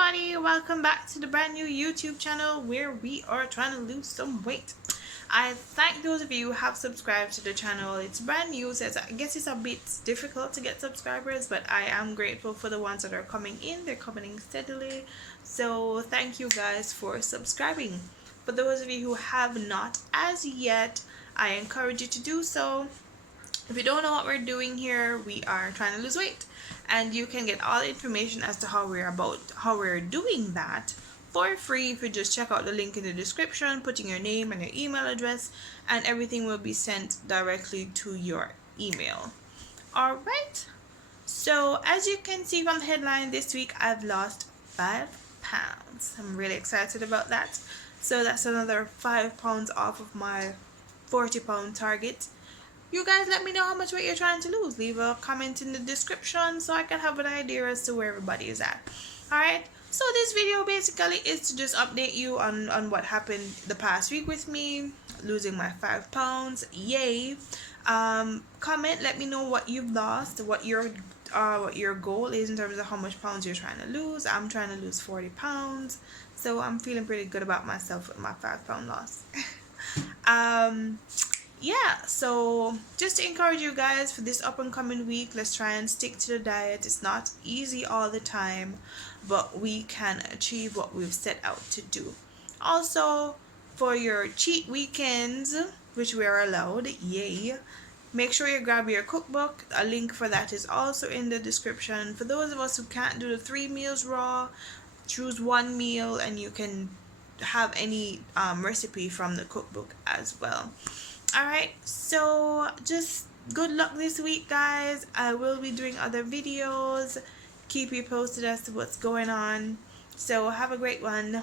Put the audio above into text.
everybody, welcome back to the brand new YouTube channel where we are trying to lose some weight. I thank those of you who have subscribed to the channel. It's brand new, so I guess it's a bit difficult to get subscribers, but I am grateful for the ones that are coming in. They're coming in steadily, so thank you guys for subscribing. For those of you who have not as yet, I encourage you to do so. If you don't know what we're doing here, we are trying to lose weight, and you can get all the information as to how we're doing that for free if you just check out the link in the description, putting your name and your email address, and everything will be sent directly to your email. All right, so as you can see from the headline, this week I've lost 5 pounds. I'm really excited about that. So that's another 5 pounds off of my 40-pound target. You guys let me know how much weight you're trying to lose. Leave a comment in the description so I can have an idea as to where everybody is at. Alright, so this video basically is to just update you on what happened the past week with me, losing my 5 pounds. Yay. Comment, let me know what you've lost, what your goal is in terms of how much pounds you're trying to lose. I'm trying to lose 40 pounds, so I'm feeling pretty good about myself with my 5-pound loss. Yeah, so just to encourage you guys for this up and coming week, let's try and stick to the diet. It's not easy all the time, but we can achieve what we've set out to do. Also, for your cheat weekends, which we are allowed, yay, make sure you grab your cookbook. A link for that is also in the description. For those of us who can't do the 3 meals raw, choose 1 meal and you can have any recipe from the cookbook as well. Alright, so just good luck this week, guys. I will be doing other videos. Keep you posted as to what's going on. So have a great one.